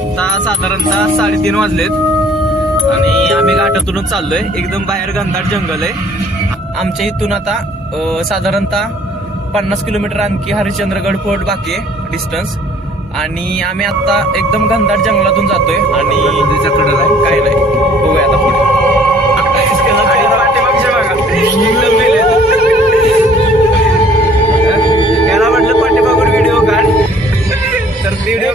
आता साधारणतः 3:30 वाजलेत आणि आम्ही घाटातूनच चाललोय. एकदम बाहेर घनदाट जंगल आहे. आमच्या इथून आता साधारणतः 50 किलोमीटर आणखी हरिश्चंद्रगड फोर्ट बाकी आहे डिस्टन्स. आणि आम्ही आता एकदम घनदाट जंगलातून जातोय आणि काय नाही बघूया आता पुढे. त्याला म्हटलं पाठीमागून व्हिडिओ काढ तर व्हिडिओ